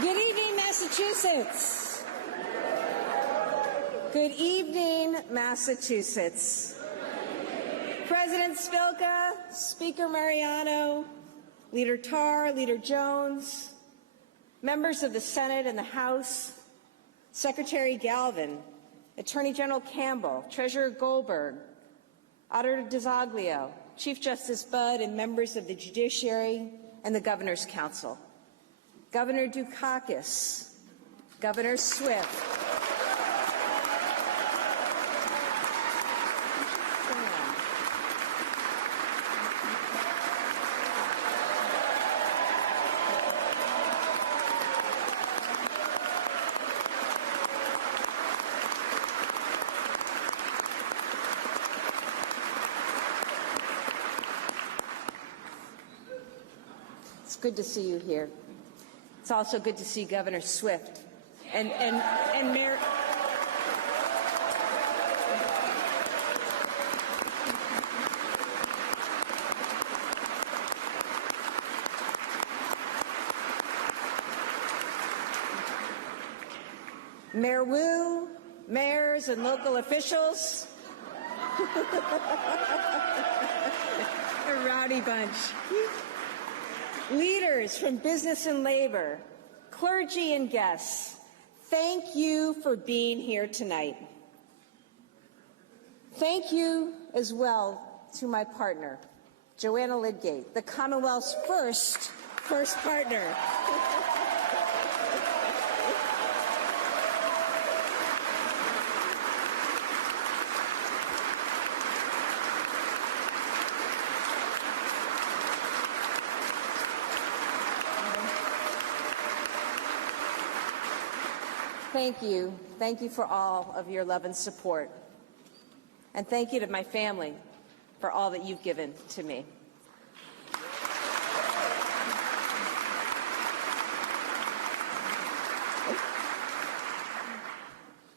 Good evening, Massachusetts. Good evening, Massachusetts. President Spilka, Speaker Mariano, Leader Tarr, Leader Jones, members of the Senate and the House, Secretary Galvin, Attorney General Campbell, Treasurer Goldberg, Auditor DeZoglio, Chief Justice Budd, and members of the Judiciary and the Governor's Council. Governor Dukakis, Governor Swift, it's good to see you here. It's also good to see Governor Swift and Mayor. Mayor Wu, mayors and local officials. A rowdy bunch. Leaders from business and labor, clergy and guests, thank you for being here tonight. Thank you as well to my partner, Joanna Lidgate, the Commonwealth's first partner. Thank you. Thank you for all of your love and support. And thank you to my family for all that you've given to me.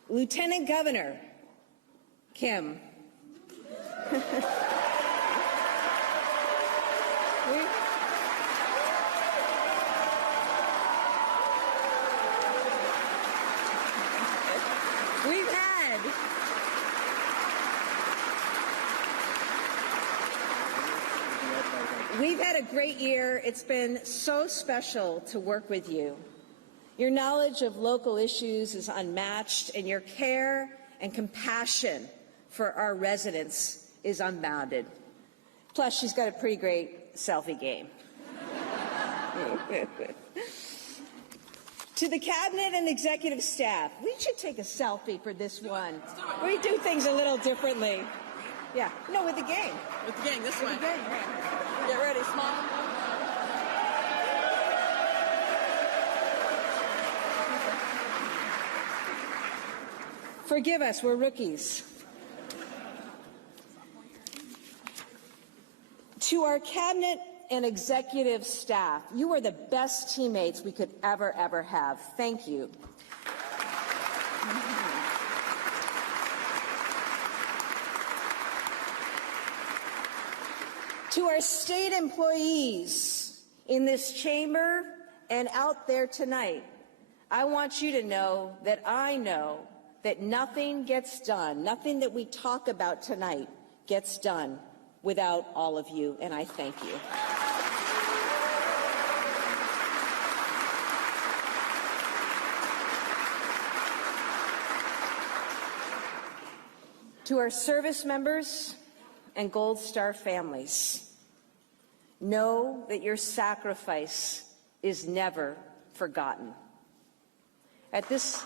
Lieutenant Governor Kim. We've had a great year. It's been so special to work with you. Your knowledge of local issues is unmatched, and your care and compassion for our residents is unbounded. Plus, she's got a pretty great selfie game. To the Cabinet and executive staff, we should take a selfie for this one. We do things a little differently. Yeah, no, with the gang. With the gang, this way. With the gang. Get ready, small. Forgive us, we're rookies. To our Cabinet and executive staff, you are the best teammates we could ever have. Thank you. To our state employees in this chamber and out there tonight, I want you to know that I know that nothing gets done, nothing that we talk about tonight gets done without all of you, and I thank you. To our service members and Gold Star families, know that your sacrifice is never forgotten. At this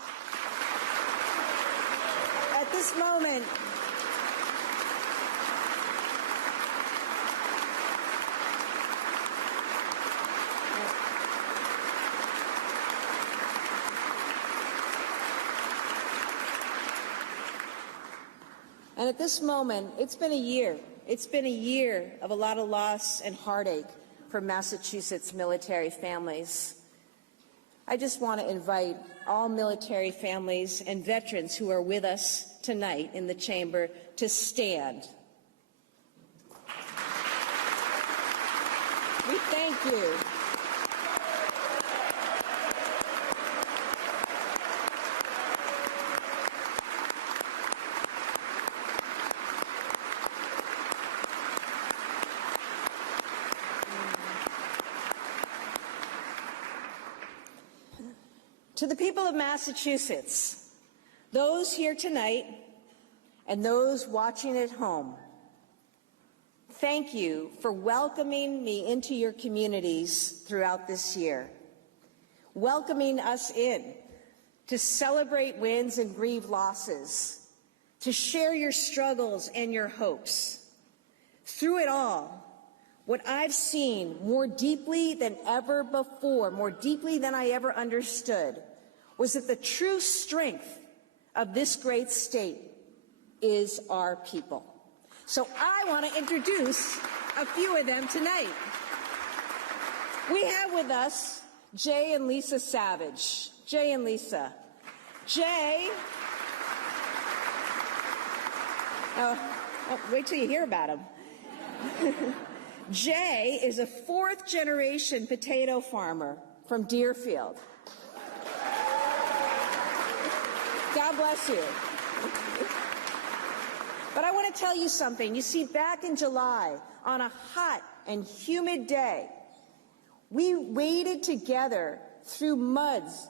moment, and at this moment, it's been a year. It's been a year of a lot of loss and heartache for Massachusetts military families. I just want to invite all military families and veterans who are with us tonight in the chamber to stand. We thank you. To the people of Massachusetts, those here tonight and those watching at home, thank you for welcoming me into your communities throughout this year, welcoming us in to celebrate wins and grieve losses, to share your struggles and your hopes. Through it all, what I've seen more deeply than ever before, more deeply than I ever understood, was that the true strength of this great state is our people. So I want to introduce a few of them tonight. We have with us Jay and Lisa Savage. Jay and Lisa. Jay, wait till you hear about him. Jay is a fourth-generation potato farmer from Deerfield. God bless you. But I want to tell you something. You see, back in July, on a hot and humid day, we waded together through muds,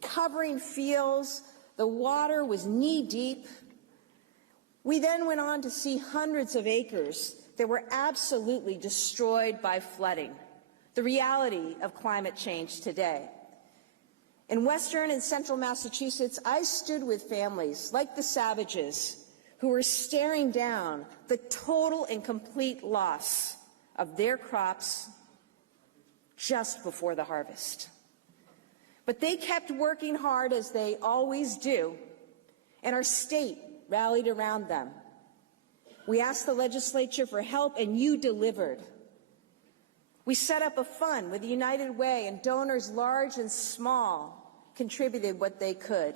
covering fields. The water was knee-deep. We then went on to see hundreds of acres that were absolutely destroyed by flooding, the reality of climate change today. In western and central Massachusetts, I stood with families like the Savages who were staring down the total and complete loss of their crops just before the harvest. But they kept working hard, as they always do, and our state rallied around them. We asked the legislature for help, and you delivered. We set up a fund with the United Way, and donors large and small contributed what they could.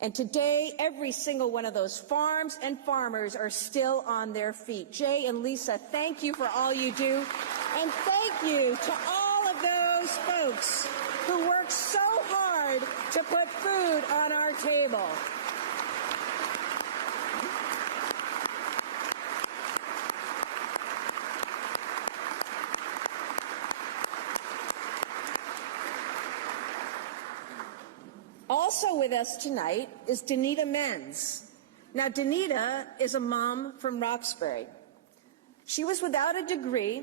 And today, every single one of those farms and farmers are still on their feet. Jay and Lisa, thank you for all you do. And thank you to all of those folks who work so hard to put food on our table. Also with us tonight is Danita Menz. Now, Danita is a mom from Roxbury. She was without a degree,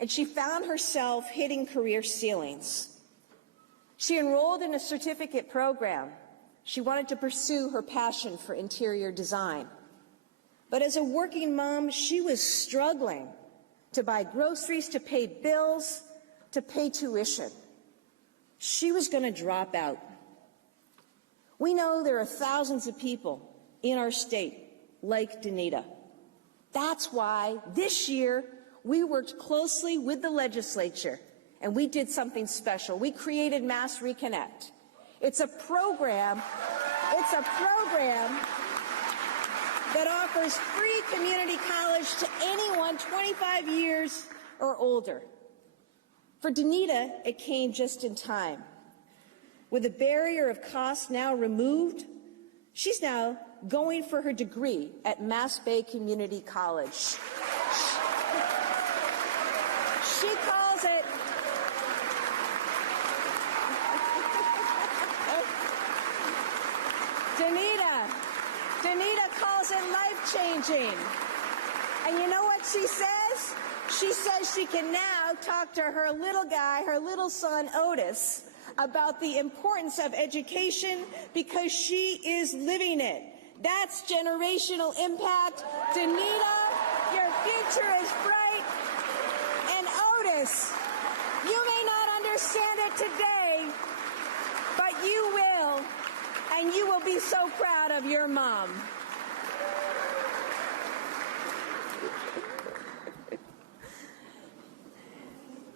and she found herself hitting career ceilings. She enrolled in a certificate program. She wanted to pursue her passion for interior design. But as a working mom, she was struggling to buy groceries, to pay bills, to pay tuition. She was going to drop out. We know there are thousands of people in our state like Danita. That's why this year we worked closely with the legislature and we did something special. We created Mass Reconnect. It's a program that offers free community college to anyone 25 years or older. For Danita, it came just in time. With the barrier of cost now removed, she's now going for her degree at Mass Bay Community College. She calls it Danita calls it life-changing. And you know what she says? She says she can now talk to her little guy, her little son Otis, about the importance of education because she is living it. That's generational impact. Danita, your future is bright. And Otis, you may not understand it today, but you will, and you will be so proud of your mom.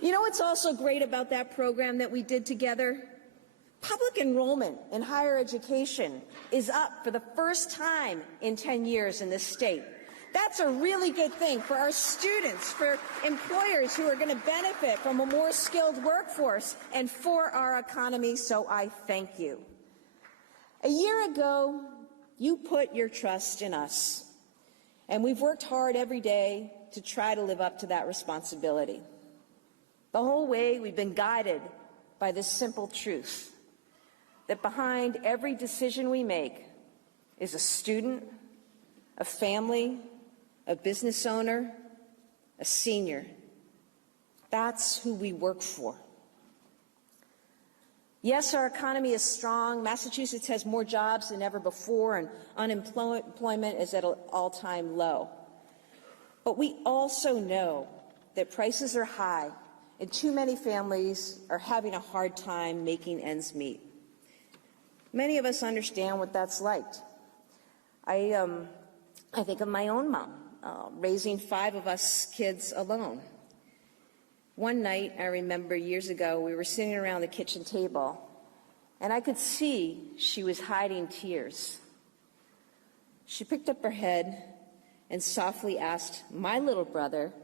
You know what's also great about that program that we did together? Public enrollment in higher education is up for the first time in 10 years in this state. That's a really good thing for our students, for employers who are going to benefit from a more skilled workforce, and for our economy, so I thank you. A year ago, you put your trust in us, and we've worked hard every day to try to live up to that responsibility. The whole way we've been guided by this simple truth, that behind every decision we make is a student, a family, a business owner, a senior. That's who we work for. Yes, our economy is strong. Massachusetts has more jobs than ever before, and unemployment is at an all-time low. But we also know that prices are high, and too many families are having a hard time making ends meet. Many of us understand what that's like. I think of my own mom, raising 5 of us kids alone. One night, I remember years ago, we were sitting around the kitchen table, and I could see she was hiding tears. She picked up her head and softly asked my little brother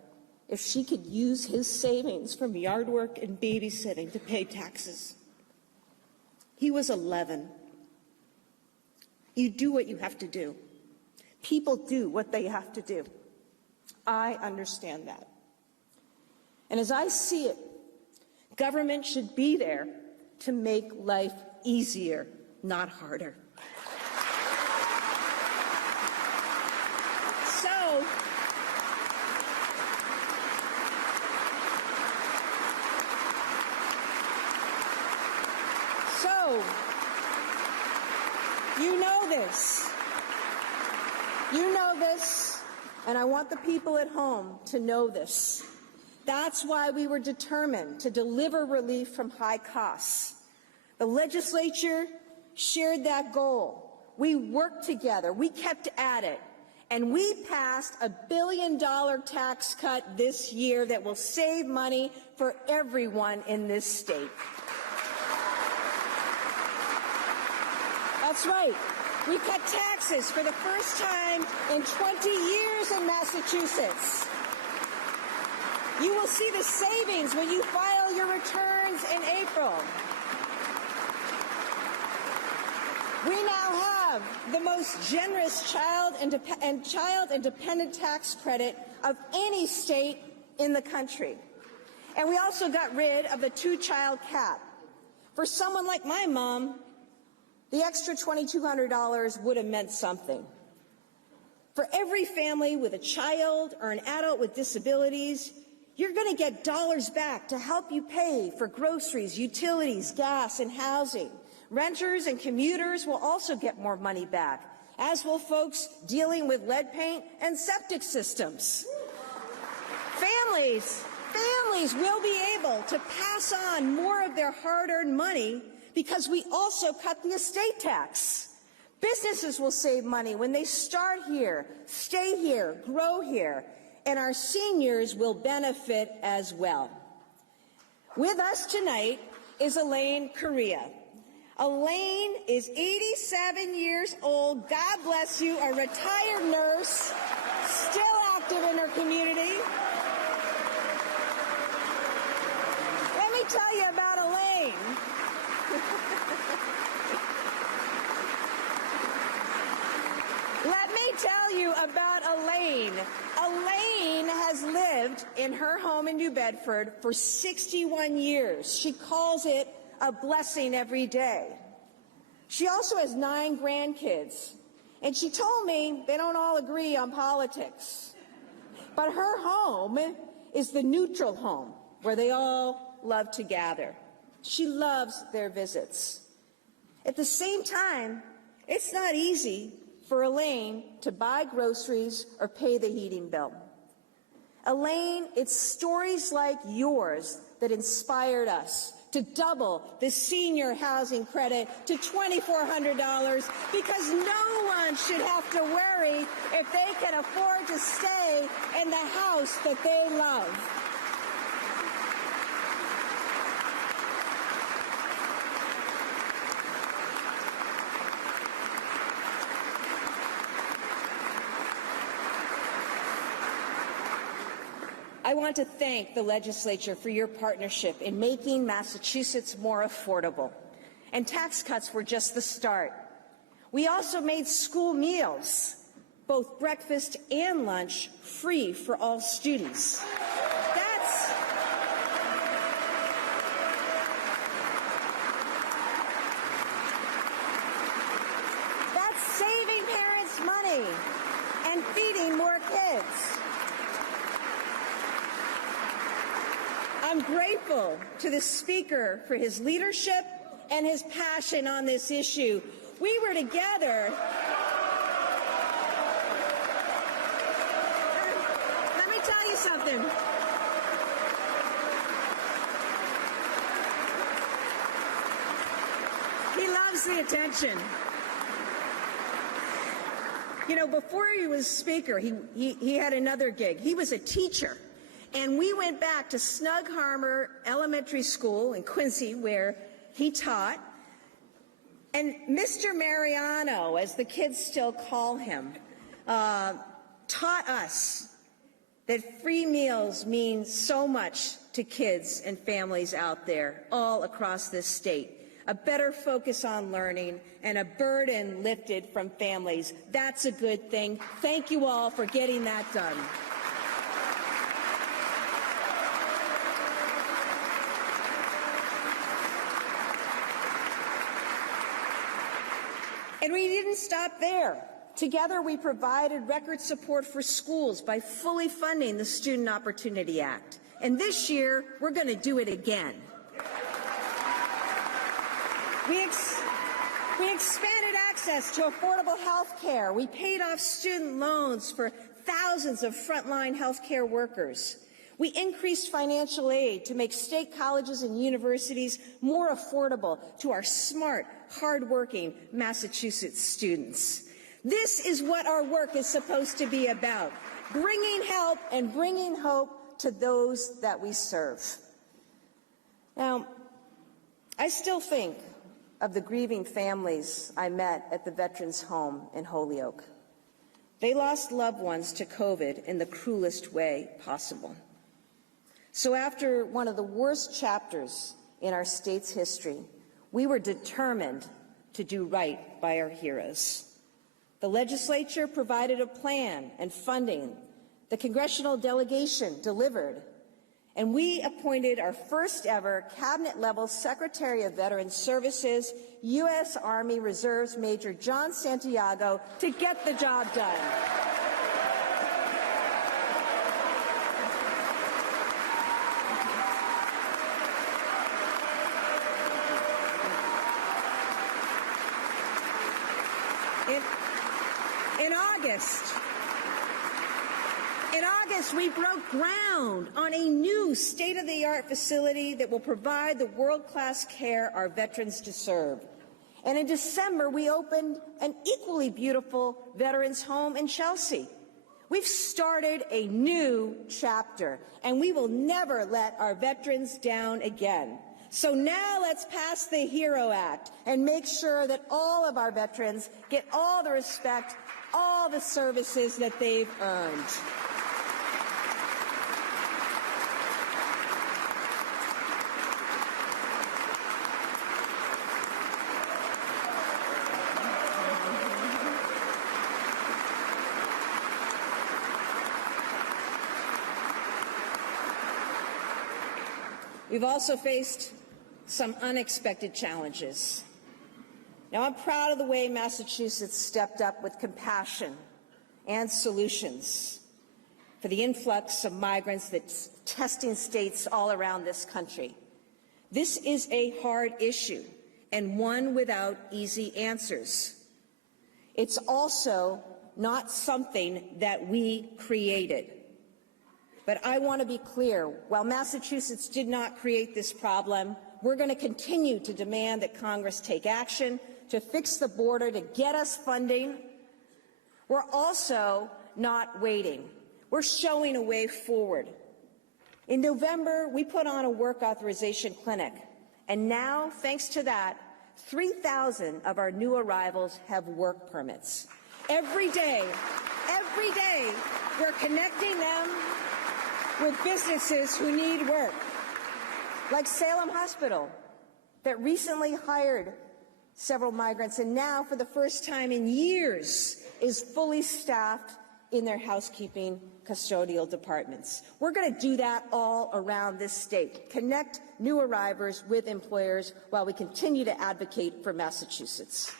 if she could use his savings from yard work and babysitting to pay taxes. He was 11. You do what you have to do. People do what they have to do. I understand that. And as I see it, government should be there to make life easier, not harder. So, you know this. You know this, and I want the people at home to know this. That's why we were determined to deliver relief from high costs. The legislature shared that goal. We worked together. We kept at it. And we passed a $1 billion tax cut this year that will save money for everyone in this state. That's right. We cut taxes for the first time in 20 years in Massachusetts. You will see the savings when you file your returns in April. We now have the most generous child and dependent tax credit of any state in the country. And we also got rid of the 2-child cap. For someone like my mom, the extra $2,200 would have meant something. For every family with a child or an adult with disabilities, you're going to get dollars back to help you pay for groceries, utilities, gas, and housing. Renters and commuters will also get more money back, as will folks dealing with lead paint and septic systems. Families will be able to pass on more of their hard-earned money because we also cut the estate tax. Businesses will save money when they start here, stay here, grow here, and our seniors will benefit as well. With us tonight is Elaine Correa. Elaine is 87 years old, God bless you, a retired nurse, still active in her community. Let me tell you about Elaine. Let me tell you about Elaine. Elaine has lived in her home in New Bedford for 61 years. She calls it a blessing every day. She also has 9 grandkids, and she told me they don't all agree on politics. But her home is the neutral home where they all love to gather. She loves their visits. At the same time, it's not easy for Elaine to buy groceries or pay the heating bill. Elaine, it's stories like yours that inspired us to double the senior housing credit to $2,400 because no one should have to worry if they can afford to stay in the house that they love. I want to thank the legislature for your partnership in making Massachusetts more affordable. And tax cuts were just the start. We also made school meals, both breakfast and lunch, free for all students. grateful to the Speaker for his leadership and his passion on this issue. We were together. Let me tell you something. He loves the attention. You know, before he was Speaker, he had another gig. He was a teacher. And we went back to Snug Harbor Elementary School in Quincy, where he taught. And Mr. Mariano, as the kids still call him, taught us that free meals mean so much to kids and families out there all across this state. A better focus on learning and a burden lifted from families. That's a good thing. Thank you all for getting that done. And we didn't stop there. Together, we provided record support for schools by fully funding the Student Opportunity Act. And this year, we're going to do it again. We expanded access to affordable health care. We paid off student loans for thousands of frontline health care workers. We increased financial aid to make state colleges and universities more affordable to our smart, hardworking Massachusetts students. This is what our work is supposed to be about, bringing help and bringing hope to those that we serve. Now, I still think of the grieving families I met at the Veterans Home in Holyoke. They lost loved ones to COVID in the cruelest way possible. So after one of the worst chapters in our state's history, we were determined to do right by our heroes. The legislature provided a plan and funding. The congressional delegation delivered. And we appointed our first ever cabinet-level Secretary of Veterans Services, U.S. Army Reserves Major John Santiago, to get the job done. In August, we broke ground on a new state-of-the-art facility that will provide the world-class care our veterans deserve. And in December, we opened an equally beautiful veterans home in Chelsea. We've started a new chapter, and we will never let our veterans down again. So now let's pass the HERO Act and make sure that all of our veterans get all the respect, all the services that they've earned. We've also faced some unexpected challenges. Now, I'm proud of the way Massachusetts stepped up with compassion and solutions for the influx of migrants that's testing states all around this country. This is a hard issue and one without easy answers. It's also not something that we created. But I want to be clear, while Massachusetts did not create this problem, we're going to continue to demand that Congress take action to fix the border, to get us funding. We're also not waiting. We're showing a way forward. In November, we put on a work authorization clinic, and now, thanks to that, 3,000 of our new arrivals have work permits. Every day, we're connecting them with businesses who need work, like Salem Hospital, that recently hired several migrants and now, for the first time in years, is fully staffed in their housekeeping custodial departments. We're going to do that all around this state, connect new arrivals with employers while we continue to advocate for Massachusetts.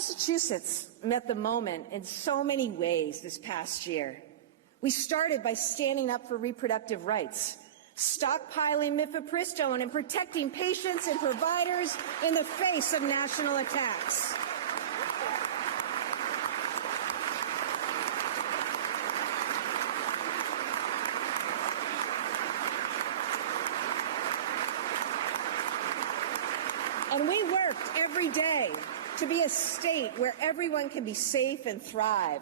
Massachusetts met the moment in so many ways this past year. We started by standing up for reproductive rights, stockpiling mifepristone and protecting patients and providers in the face of national attacks. And we worked every day to be a state where everyone can be safe and thrive.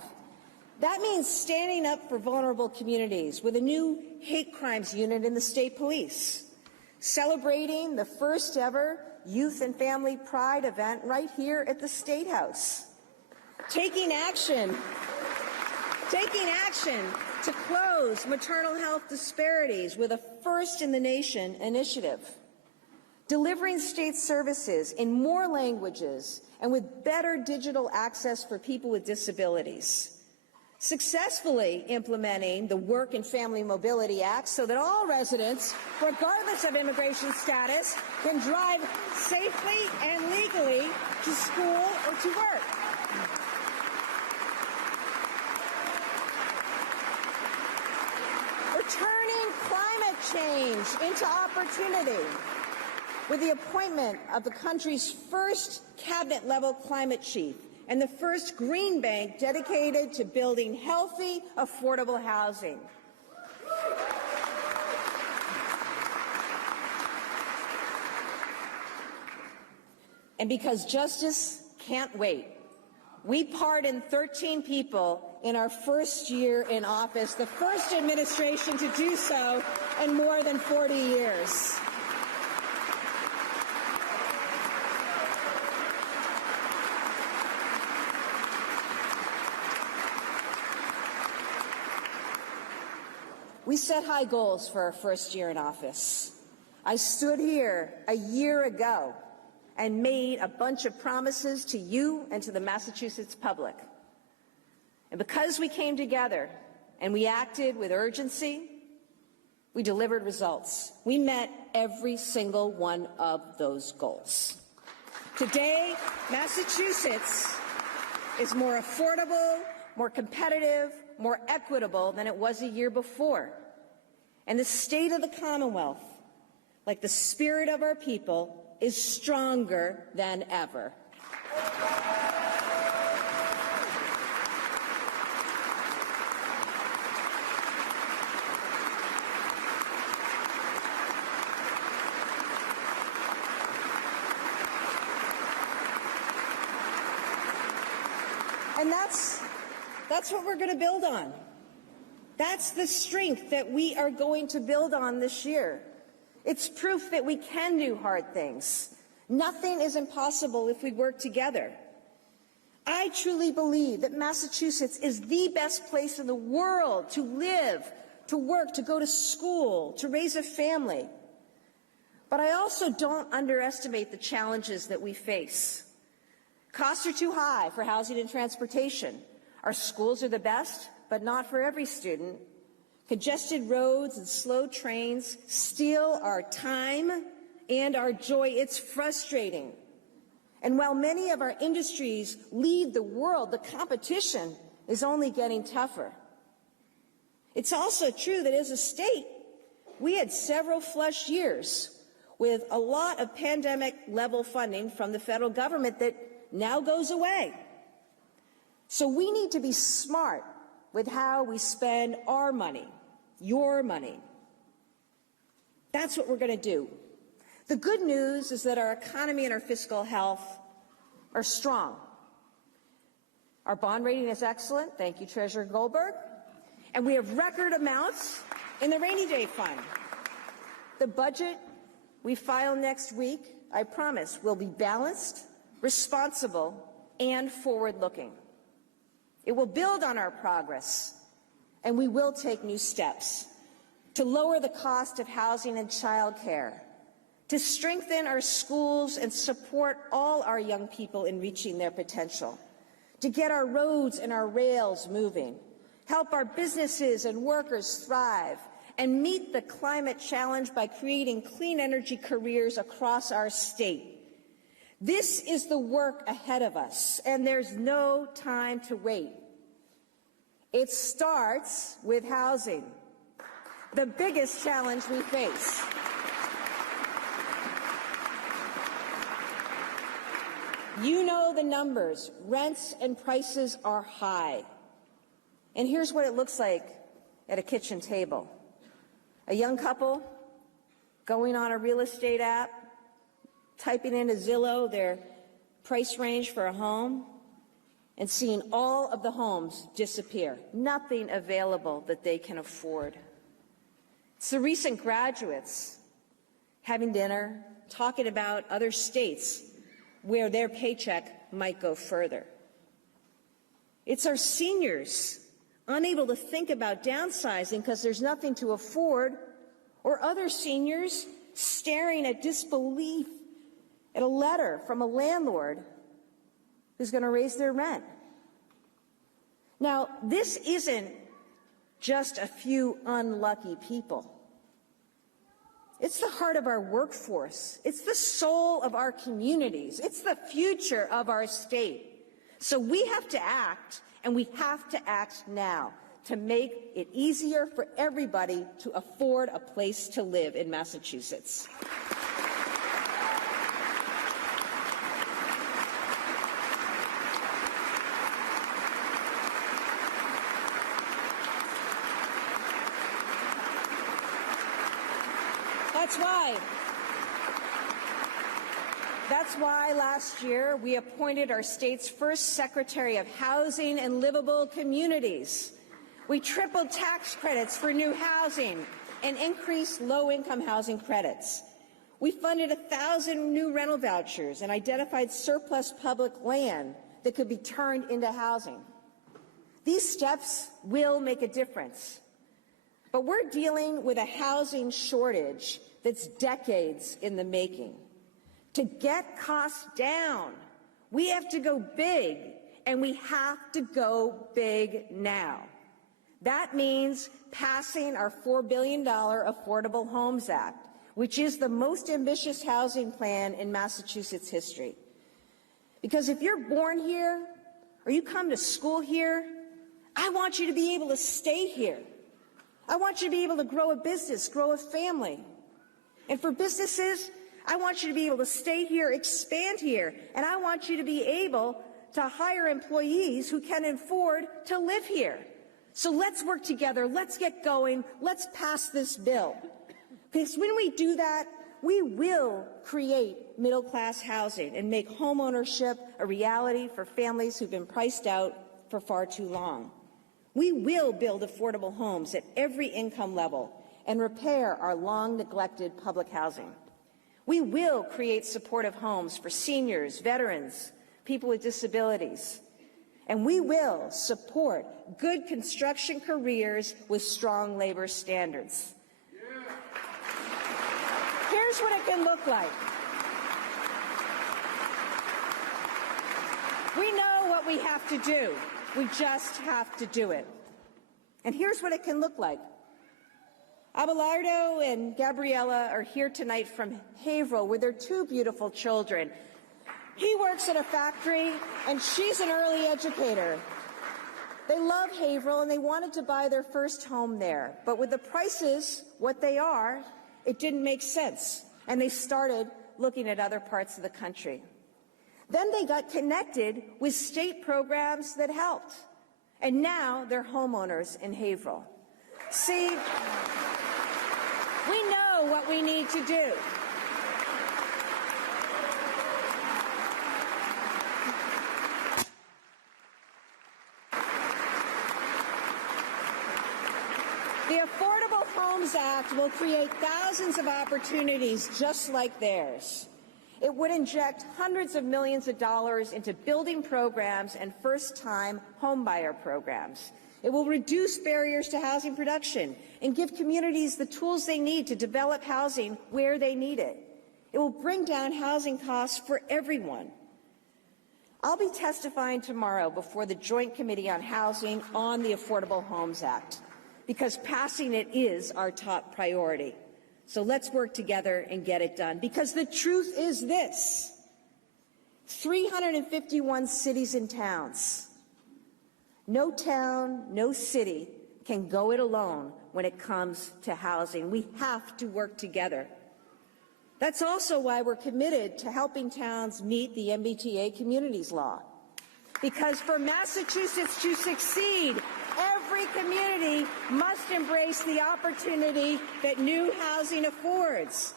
That means standing up for vulnerable communities with a new hate crimes unit in the state police, celebrating the first ever Youth and Family Pride event right here at the State House, taking action to close maternal health disparities with a first-in-the-nation initiative, delivering state services in more languages and with better digital access for people with disabilities, successfully implementing the Work and Family Mobility Act so that all residents, regardless of immigration status, can drive safely and legally to school or to work. We're turning climate change into opportunity with the appointment of the country's first cabinet-level climate chief and the first green bank dedicated to building healthy, affordable housing. And because justice can't wait, we pardoned 13 people in our first year in office, the first administration to do so in more than 40 years. We set high goals for our first year in office. I stood here a year ago and made a bunch of promises to you and to the Massachusetts public. And because we came together and we acted with urgency, we delivered results. We met every single one of those goals. Today, Massachusetts is more affordable, more competitive, more equitable than it was a year before. And the state of the Commonwealth, like the spirit of our people, is stronger than ever. And that's what we're going to build on. That's the strength that we are going to build on this year. It's proof that we can do hard things. Nothing is impossible if we work together. I truly believe that Massachusetts is the best place in the world to live, to work, to go to school, to raise a family. But I also don't underestimate the challenges that we face. Costs are too high for housing and transportation. Our schools are the best, but not for every student. Congested roads and slow trains steal our time and our joy. It's frustrating. And while many of our industries lead the world, the competition is only getting tougher. It's also true that as a state, we had several flush years with a lot of pandemic-level funding from the federal government that now goes away. So we need to be smart with how we spend our money, your money. That's what we're going to do. The good news is that our economy and our fiscal health are strong. Our bond rating is excellent. Thank you, Treasurer Goldberg. And we have record amounts in the rainy day fund. The budget we file next week, I promise, will be balanced, responsible, and forward-looking. It will build on our progress, and we will take new steps to lower the cost of housing and childcare, to strengthen our schools and support all our young people in reaching their potential, to get our roads and our rails moving, help our businesses and workers thrive, and meet the climate challenge by creating clean energy careers across our state. This is the work ahead of us, and there's no time to wait. It starts with housing, the biggest challenge we face. You know the numbers. Rents and prices are high. And here's what it looks like at a kitchen table. A young couple going on a real estate app, typing into Zillow their price range for a home, and seeing all of the homes disappear. Nothing available that they can afford. It's the recent graduates having dinner, talking about other states where their paycheck might go further. It's our seniors unable to think about downsizing because there's nothing to afford, or other seniors staring at disbelief at a letter from a landlord who's going to raise their rent. Now, this isn't just a few unlucky people. It's the heart of our workforce. It's the soul of our communities. It's the future of our state. So we have to act, and we have to act now to make it easier for everybody to afford a place to live in Massachusetts. That's why last year we appointed our state's first Secretary of Housing and Livable Communities. We tripled tax credits for new housing and increased low-income housing credits. We funded 1,000 new rental vouchers and identified surplus public land that could be turned into housing. These steps will make a difference. But we're dealing with a housing shortage that's decades in the making. To get costs down, we have to go big, and we have to go big now. That means passing our $4 billion Affordable Homes Act, which is the most ambitious housing plan in Massachusetts history. Because if you're born here or you come to school here, I want you to be able to stay here. I want you to be able to grow a business, grow a family. And for businesses, I want you to be able to stay here, expand here, and I want you to be able to hire employees who can afford to live here. So let's work together. Let's get going. Let's pass this bill. Because when we do that, we will create middle-class housing and make home ownership a reality for families who've been priced out for far too long. We will build affordable homes at every income level and repair our long-neglected public housing. We will create supportive homes for seniors, veterans, people with disabilities. And we will support good construction careers with strong labor standards. Here's what it can look like. We know what we have to do. We just have to do it. And here's what it can look like. Abelardo and Gabriella are here tonight from Haverhill with their two beautiful children. He works at a factory, and she's an early educator. They love Haverhill, and they wanted to buy their first home there. But with the prices what they are, it didn't make sense, and they started looking at other parts of the country. Then they got connected with state programs that helped, and now they're homeowners in Haverhill. See, we know what we need to do. The Affordable Homes Act will create thousands of opportunities just like theirs. It would inject hundreds of millions of dollars into building programs and first-time homebuyer programs. It will reduce barriers to housing production and give communities the tools they need to develop housing where they need it. It will bring down housing costs for everyone. I'll be testifying tomorrow before the Joint Committee on Housing on the Affordable Homes Act, because passing it is our top priority. So let's work together and get it done, because the truth is this: 351 cities and towns. No town, no city can go it alone when it comes to housing. We have to work together. That's also why we're committed to helping towns meet the MBTA Communities Law. Because for Massachusetts to succeed, every community must embrace the opportunity that new housing affords.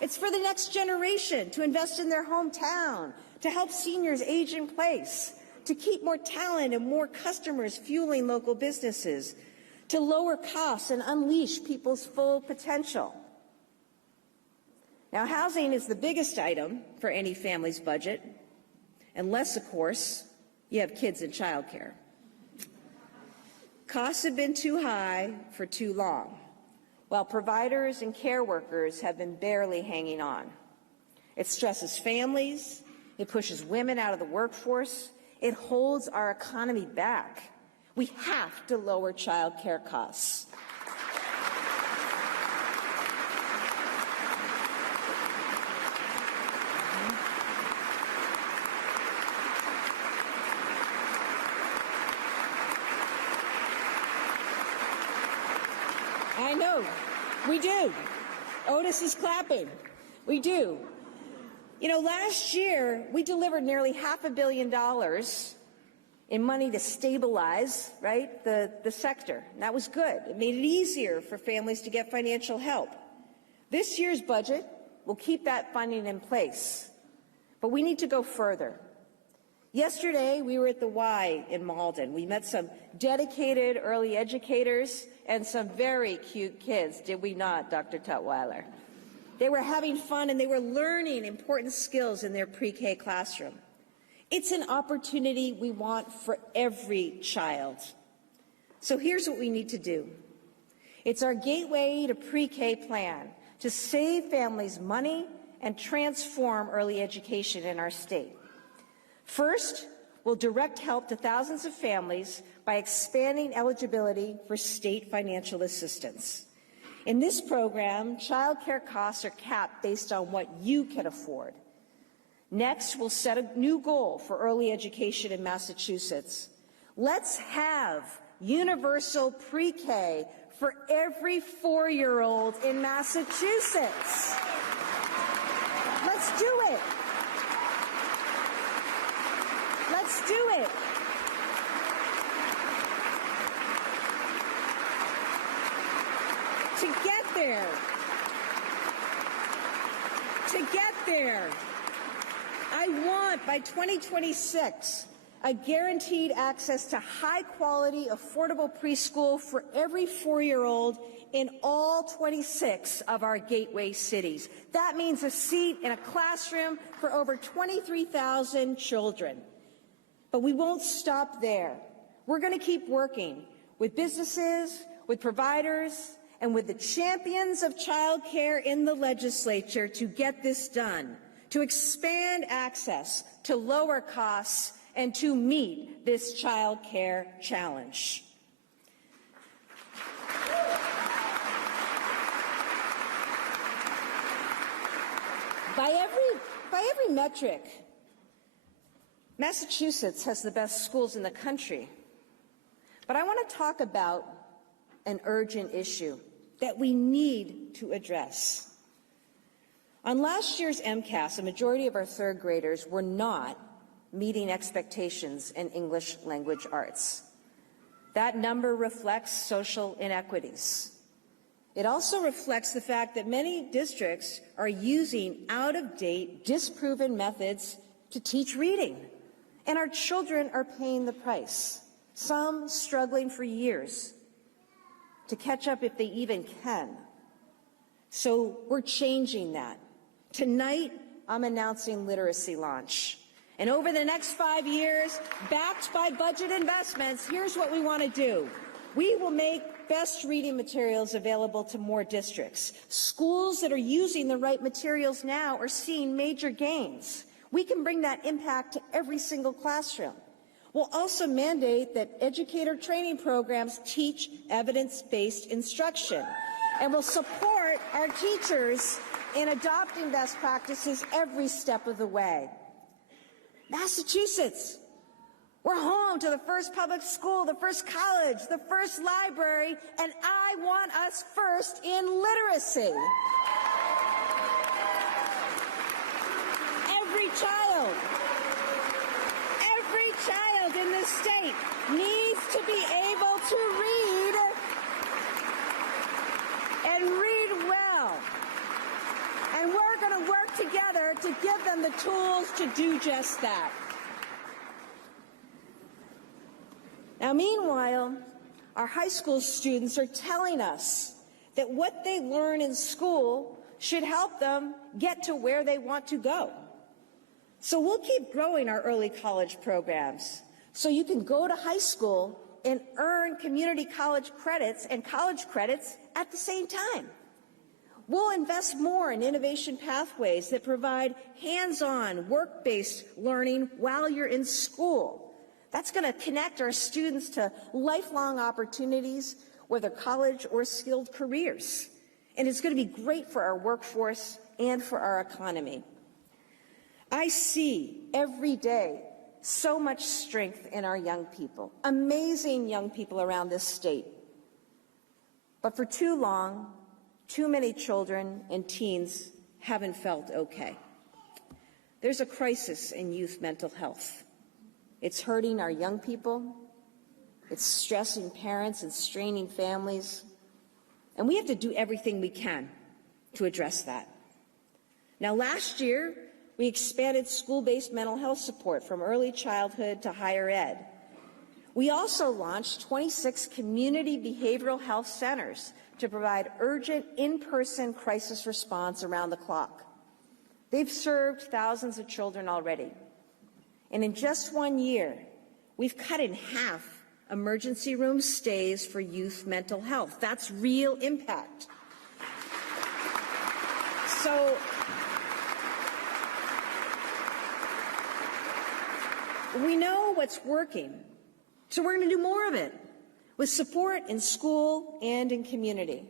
It's for the next generation to invest in their hometown, to help seniors age in place, to keep more talent and more customers fueling local businesses, to lower costs and unleash people's full potential. Now, housing is the biggest item for any family's budget, unless, of course, you have kids in childcare. Costs have been too high for too long, while providers and care workers have been barely hanging on. It stresses families, it pushes women out of the workforce, it holds our economy back. We have to lower child care costs. I know, we do. Otis is clapping. We do. You know, last year, we delivered nearly $500 million in money to stabilize, right, the sector. And that was good. It made it easier for families to get financial help. This year's budget will keep that funding in place. But we need to go further. Yesterday, we were at the Y in Malden. We met some dedicated early educators and some very cute kids, did we not, Dr. Tutwiler? They were having fun and they were learning important skills in their pre-K classroom. It's an opportunity we want for every child. So here's what we need to do. It's our Gateway to Pre-K plan to save families money and transform early education in our state. First, we'll direct help to thousands of families by expanding eligibility for state financial assistance. In this program, child care costs are capped based on what you can afford. Next, we'll set a new goal for early education in Massachusetts. Let's have universal pre-K for every 4-year-old in Massachusetts. Let's do it. Let's do it. To get there, I want by 2026 a guaranteed access to high-quality, affordable preschool for every 4-year-old in all 26 of our gateway cities. That means a seat in a classroom for over 23,000 children. But we won't stop there. We're going to keep working with businesses, with providers, and with the champions of child care in the legislature to get this done, to expand access, to lower costs, and to meet this child care challenge. By every metric, Massachusetts has the best schools in the country. But I want to talk about an urgent issue that we need to address. On last year's MCAS, a majority of our third graders were not meeting expectations in English language arts. That number reflects social inequities. It also reflects the fact that many districts are using out-of-date, disproven methods to teach reading, and our children are paying the price, some struggling for years to catch up if they even can. So we're changing that. Tonight, I'm announcing literacy launch. And over the next 5 years, backed by budget investments, here's what we want to do. We will make best reading materials available to more districts. Schools that are using the right materials now are seeing major gains. We can bring that impact to every single classroom. We'll also mandate that educator training programs teach evidence-based instruction. And we'll support our teachers in adopting best practices every step of the way. Massachusetts. We're home to the first public school, the first college, the first library, and I want us first in literacy. Every child in this state needs to be able to read and read well. And we're going to work together to give them the tools to do just that. Now, meanwhile, our high school students are telling us that what they learn in school should help them get to where they want to go. So we'll keep growing our early college programs so you can go to high school and earn community college credits and college credits at the same time. We'll invest more in innovation pathways that provide hands-on, work-based learning while you're in school. That's going to connect our students to lifelong opportunities, whether college or skilled careers. And it's going to be great for our workforce and for our economy. I see every day so much strength in our young people, amazing young people around this state. But for too long, too many children and teens haven't felt okay. There's a crisis in youth mental health. It's hurting our young people. It's stressing parents and straining families. And we have to do everything we can to address that. Now, last year, we expanded school-based mental health support from early childhood to higher ed. We also launched 26 community behavioral health centers to provide urgent in-person crisis response around the clock. They've served thousands of children already. And in just 1 year, we've cut in half emergency room stays for youth mental health. That's real impact. So we know what's working, so we're going to do more of it with support in school and in community.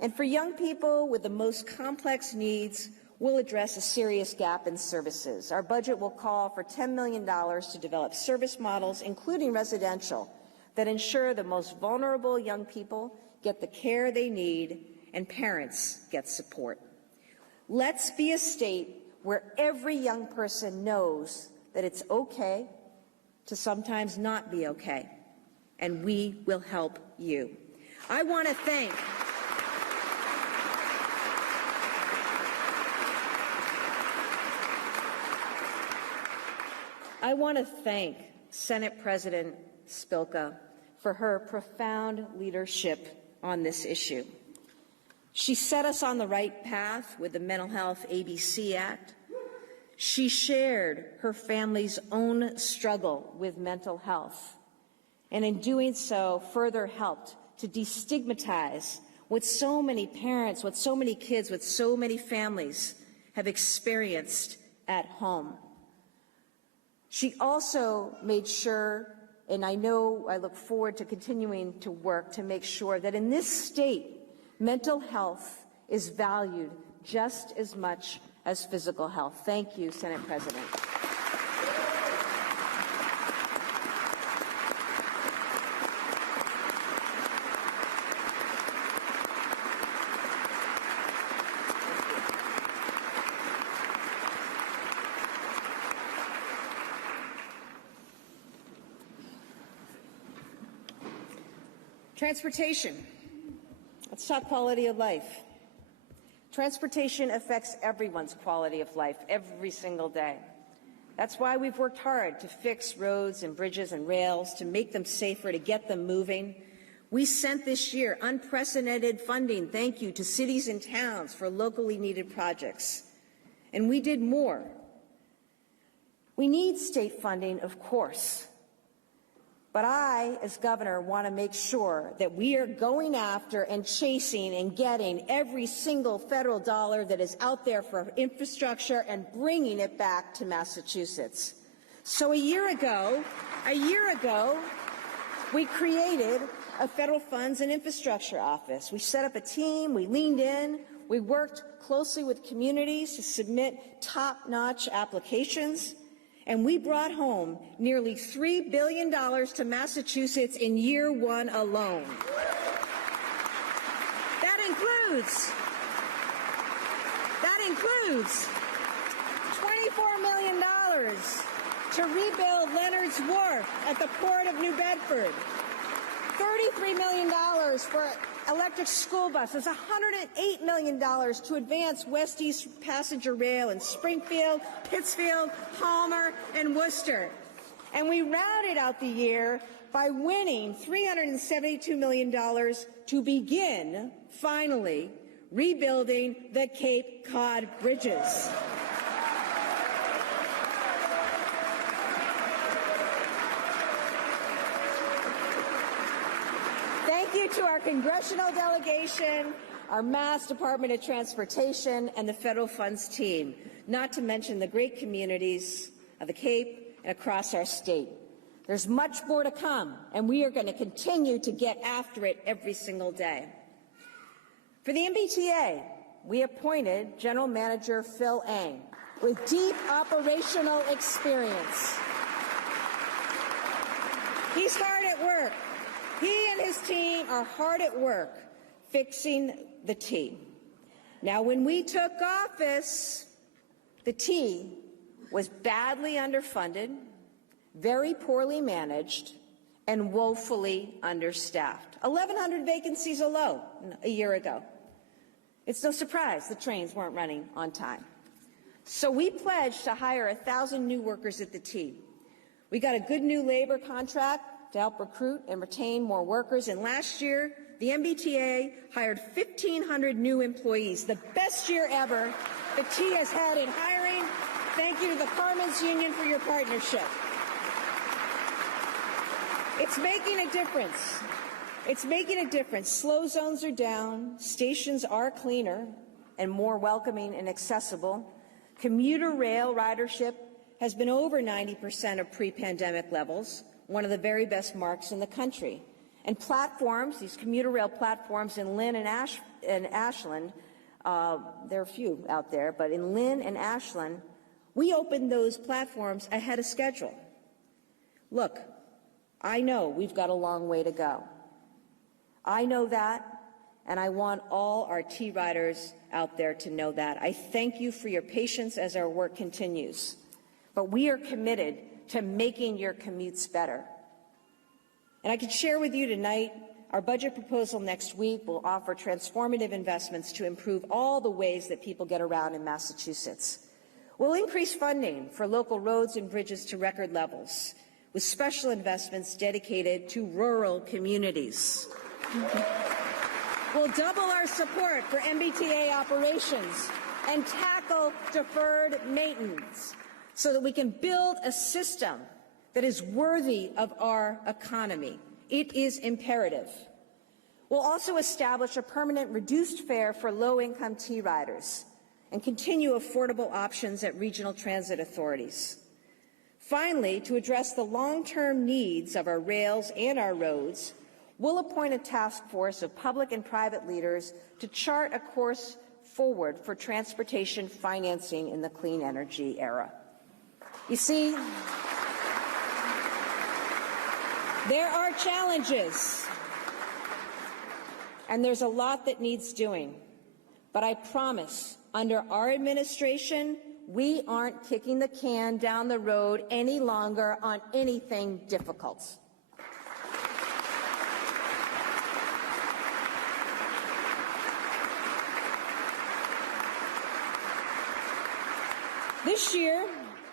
And for young people with the most complex needs, we'll address a serious gap in services. Our budget will call for $10 million to develop service models, including residential, that ensure the most vulnerable young people get the care they need and parents get support. Let's be a state where every young person knows that it's okay to sometimes not be okay, and we will help you. I want to thank Senate President Spilka for her profound leadership on this issue. She set us on the right path with the Mental Health ABC Act. She shared her family's own struggle with mental health, and in doing so, further helped to destigmatize what so many parents, what so many kids, what so many families have experienced at home. She also made sure, and I look forward to continuing to work to make sure that in this state, mental health is valued just as much as physical health. Thank you, Senate President. Transportation. Let's talk quality of life. Transportation affects everyone's quality of life every single day. That's why we've worked hard to fix roads and bridges and rails, to make them safer, to get them moving. We sent this year unprecedented funding, thank you, to cities and towns for locally needed projects. And we did more. We need state funding, of course. But I, as governor, want to make sure that we are going after and chasing and getting every single federal dollar that is out there for infrastructure and bringing it back to Massachusetts. So a year ago, we created a federal funds and infrastructure office. We set up a team, we leaned in, we worked closely with communities to submit top-notch applications, and we brought home nearly $3 billion to Massachusetts in year one alone. That includes $24 million to rebuild Leonard's Wharf at the Port of New Bedford, $33 million for electric school buses, $108 million to advance West-East passenger rail in Springfield, Pittsfield, Palmer, and Worcester. And we rounded out the year by winning $372 million to begin, finally, rebuilding the Cape Cod bridges. Thank you to our congressional delegation, our Mass Department of Transportation, and the federal funds team, not to mention the great communities of the Cape and across our state. There's much more to come, and we are going to continue to get after it every single day. For the MBTA, we appointed General Manager Phil Eng with deep operational experience. He's hard at work. He and his team are hard at work fixing the T. Now, when we took office, the T was badly underfunded, very poorly managed, and woefully understaffed. 1,100 vacancies alone a year ago. It's no surprise the trains weren't running on time. So we pledged to hire 1,000 new workers at the T. We got a good new labor contract to help recruit and retain more workers, and last year, the MBTA hired 1,500 new employees, the best year ever the T has had in hiring. Thank you to the Carmen's Union for your partnership. It's making a difference. It's making a difference. Slow zones are down, stations are cleaner and more welcoming and accessible. Commuter rail ridership has been over 90% of pre-pandemic levels, one of the very best marks in the country. And platforms, these commuter rail platforms in Lynn and Ashland, there are a few out there, but in Lynn and Ashland, we opened those platforms ahead of schedule. Look, I know we've got a long way to go. I know that, and I want all our T-riders out there to know that. I thank you for your patience as our work continues. But we are committed to making your commutes better. And I can share with you tonight, our budget proposal next week will offer transformative investments to improve all the ways that people get around in Massachusetts. We'll increase funding for local roads and bridges to record levels, with special investments dedicated to rural communities. We'll double our support for MBTA operations and tackle deferred maintenance so that we can build a system that is worthy of our economy. It is imperative. We'll also establish a permanent reduced fare for low-income T-riders and continue affordable options at regional transit authorities. Finally, to address the long-term needs of our rails and our roads, we'll appoint a task force of public and private leaders to chart a course forward for transportation financing in the clean energy era. You see, there are challenges, and there's a lot that needs doing. But I promise, under our administration, we aren't kicking the can down the road any longer on anything difficult.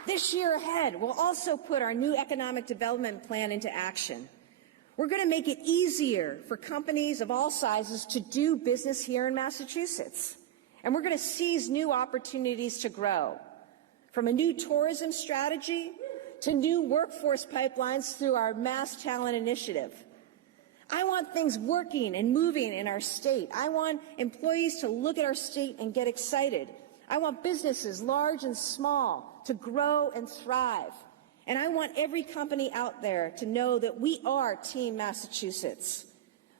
This year ahead, we'll also put our new economic development plan into action. We're going to make it easier for companies of all sizes to do business here in Massachusetts. And we're going to seize new opportunities to grow, from a new tourism strategy to new workforce pipelines through our Mass Talent Initiative. I want things working and moving in our state. I want employees to look at our state and get excited. I want businesses, large and small, to grow and thrive. And I want every company out there to know that we are Team Massachusetts.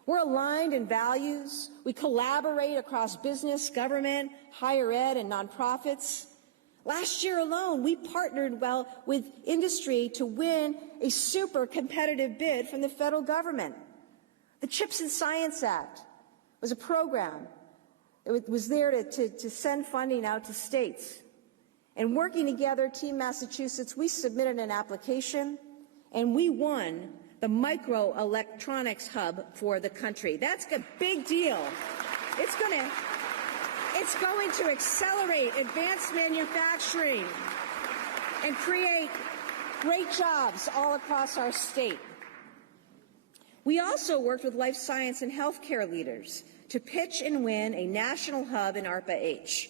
We're aligned in values. We collaborate across business, government, higher ed, and nonprofits. Last year alone, we partnered with industry to win a super competitive bid from the federal government. The CHIPS and Science Act was a program that was there to send funding out to states. And working together, Team Massachusetts, we submitted an application and we won the microelectronics hub for the country. That's a big deal. It's going to accelerate advanced manufacturing and create great jobs all across our state. We also worked with life science and healthcare leaders to pitch and win a national hub in ARPA-H.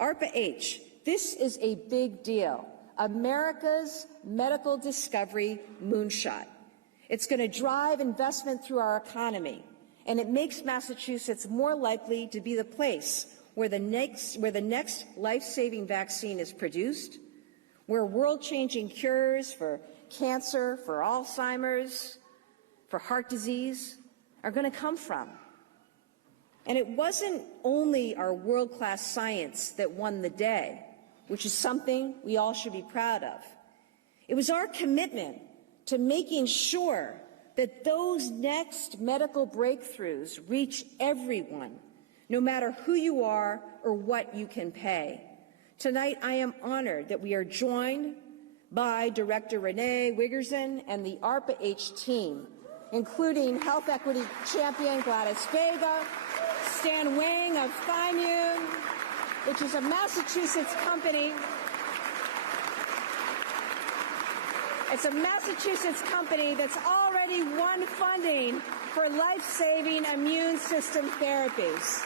ARPA-H, this is a big deal. America's medical discovery moonshot. It's going to drive investment through our economy, and it makes Massachusetts more likely to be the place where the next life-saving vaccine is produced, where world-changing cures for cancer, for Alzheimer's, for heart disease are going to come from. And it wasn't only our world-class science that won the day, which is something we all should be proud of. It was our commitment to making sure that those next medical breakthroughs reach everyone, no matter who you are or what you can pay. Tonight, I am honored that we are joined by Director Renee Wiggerson and the ARPA-H team, including health equity champion Gladys Vega, Stan Wang of Thymune, which is a Massachusetts company. It's a Massachusetts company that's already won funding for life-saving immune system therapies.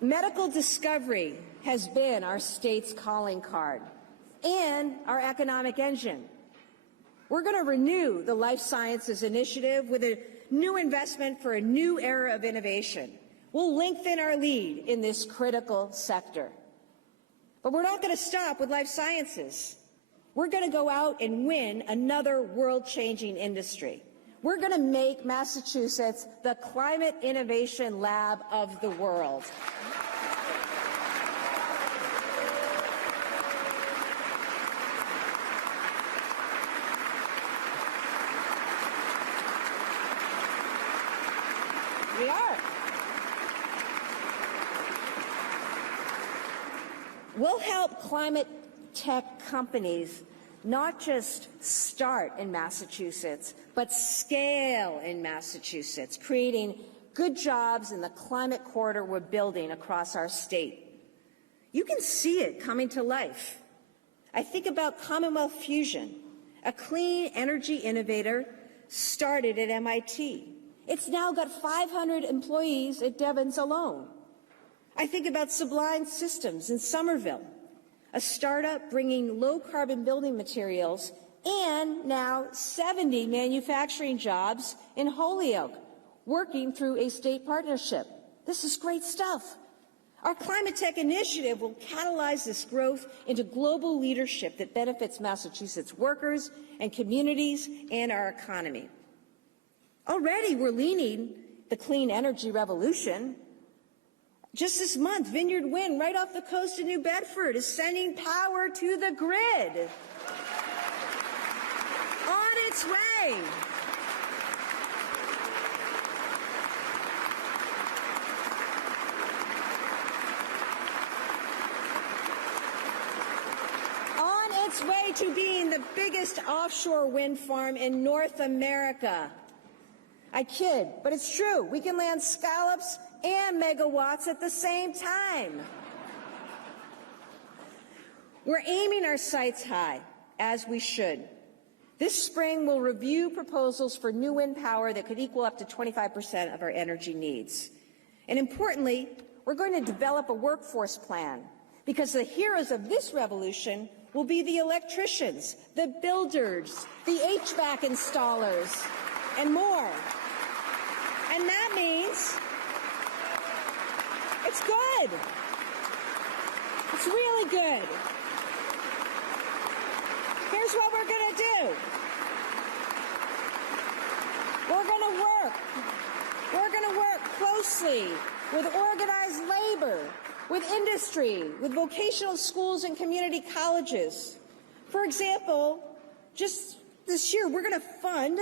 Medical discovery has been our state's calling card and our economic engine. We're going to renew the Life Sciences Initiative with a new investment for a new era of innovation. We'll lengthen our lead in this critical sector. But we're not going to stop with life sciences. We're going to go out and win another world-changing industry. We're going to make Massachusetts the climate innovation lab of the world. We are. We'll help climate tech companies not just start in Massachusetts, but scale in Massachusetts, creating good jobs in the climate corridor we're building across our state. You can see it coming to life. I think about Commonwealth Fusion, a clean energy innovator started at MIT. It's now got 500 employees at Devon's alone. I think about Sublime Systems in Somerville, a startup bringing low-carbon building materials and now 70 manufacturing jobs in Holyoke, working through a state partnership. This is great stuff. Our Climate Tech Initiative will catalyze this growth into global leadership that benefits Massachusetts workers and communities and our economy. Already we're leading the clean energy revolution. Just this month, Vineyard Wind, right off the coast of New Bedford, is sending power to the grid. On its way. On its way to being the biggest offshore wind farm in North America. I kid, but it's true. We can land scallops and megawatts at the same time. We're aiming our sights high, as we should. This spring, we'll review proposals for new wind power that could equal up to 25% of our energy needs. And importantly, we're going to develop a workforce plan, because the heroes of this revolution will be the electricians, the builders, the HVAC installers, and more. And that means it's good. It's really good. Here's what we're going to do. We're going to work closely with organized labor, with industry, with vocational schools and community colleges. For example, just this year, we're going to fund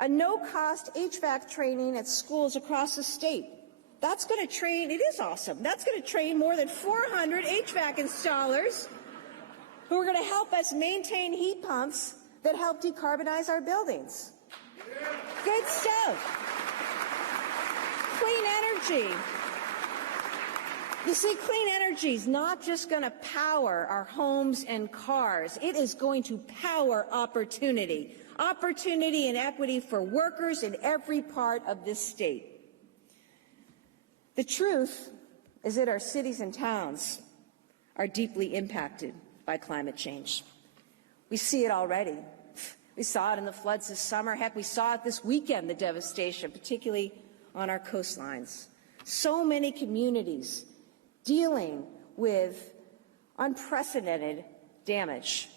a no-cost HVAC training at schools across the state. That's going to train, it is awesome, that's going to train more than 400 HVAC installers who are going to help us maintain heat pumps that help decarbonize our buildings. Good stuff. Clean energy. You see, clean energy is not just going to power our homes and cars. It is going to power opportunity. Opportunity and equity for workers in every part of this state. The truth is that our cities and towns are deeply impacted by climate change. We see it already. We saw it in the floods this summer. Heck, we saw it this weekend, the devastation, particularly on our coastlines. So many communities dealing with unprecedented damage.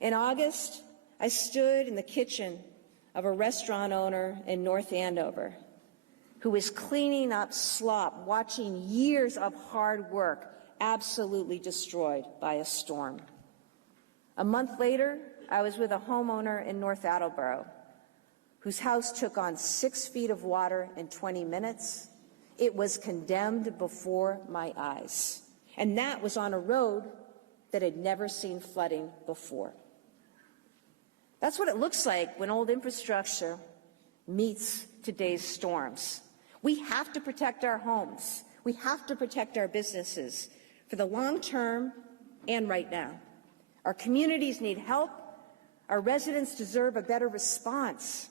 In August, I stood in the kitchen of a restaurant owner in North Andover who was cleaning up slop, watching years of hard work absolutely destroyed by a storm. A month later, I was with a homeowner in North Attleboro whose house took on 6 feet of water in 20 minutes. It was condemned before my eyes. And that was on a road that had never seen flooding before. That's what it looks like when old infrastructure meets today's storms. We have to protect our homes. We have to protect our businesses for the long term and right now. Our communities need help. Our residents deserve a better response.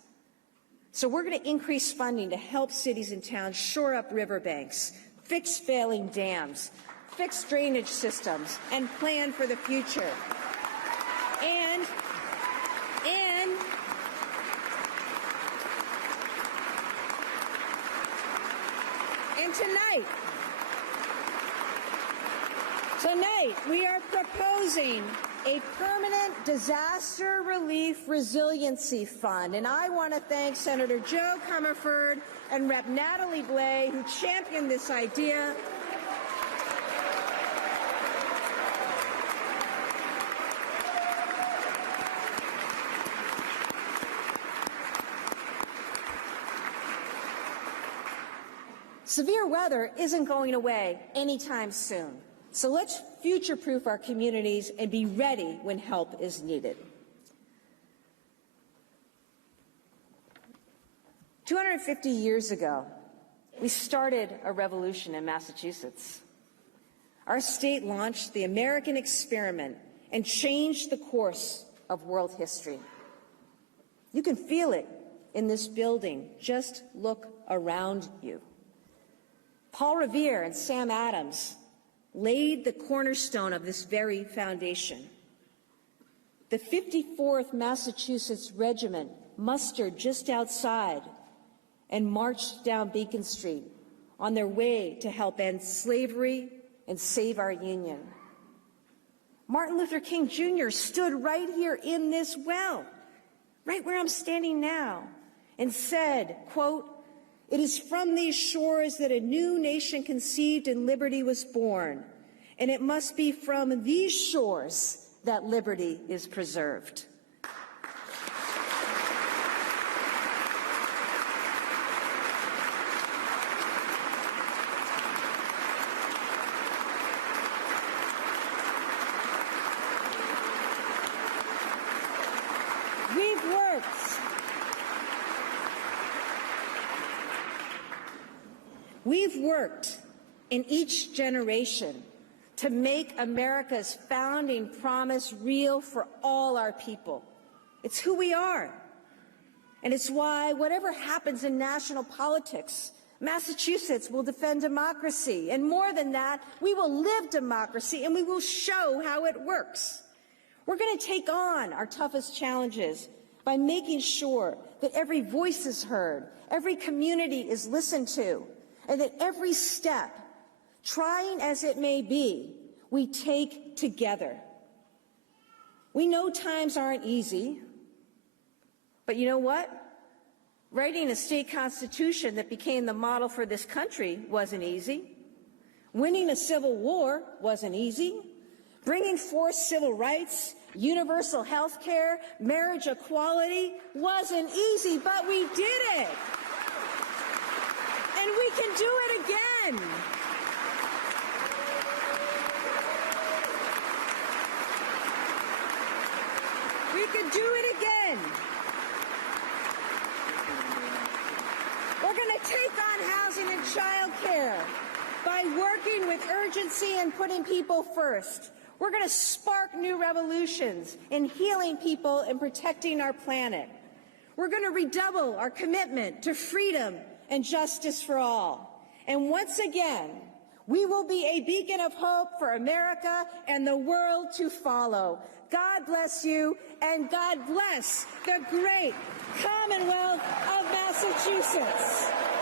So we're going to increase funding to help cities and towns shore up riverbanks, fix failing dams, fix drainage systems, and plan for the future. And tonight we are proposing a permanent disaster relief resiliency fund. And I want to thank Senator Joe Comerford and Rep. Natalie Blais, who championed this idea. Severe weather isn't going away anytime soon. So let's future-proof our communities and be ready when help is needed. 250 years ago, we started a revolution in Massachusetts. Our state launched the American experiment and changed the course of world history. You can feel it in this building. Just look around you. Paul Revere and Sam Adams laid the cornerstone of this very foundation. The 54th Massachusetts Regiment mustered just outside and marched down Beacon Street on their way to help end slavery and save our Union. Martin Luther King Jr. stood right here in this well, right where I'm standing now, and said, quote, "It is from these shores that a new nation conceived in liberty was born, and it must be from these shores that liberty is preserved." We've worked in each generation to make America's founding promise real for all our people. It's who we are. And it's why, whatever happens in national politics, Massachusetts will defend democracy. And more than that, we will live democracy and we will show how it works. We're going to take on our toughest challenges by making sure that every voice is heard, every community is listened to, and that every step, trying as it may be, we take together. We know times aren't easy, but you know what? Writing a state constitution that became the model for this country wasn't easy. Winning a civil war wasn't easy. Bringing forth civil rights, universal health care, marriage equality wasn't easy, but we did it. And we can do it again. We can do it again. We're going to take on housing and child care by working with urgency and putting people first. We're going to spark new revolutions in healing people and protecting our planet. We're going to redouble our commitment to freedom and justice for all. And once again, we will be a beacon of hope for America and the world to follow. God bless you, and God bless the great Commonwealth of Massachusetts.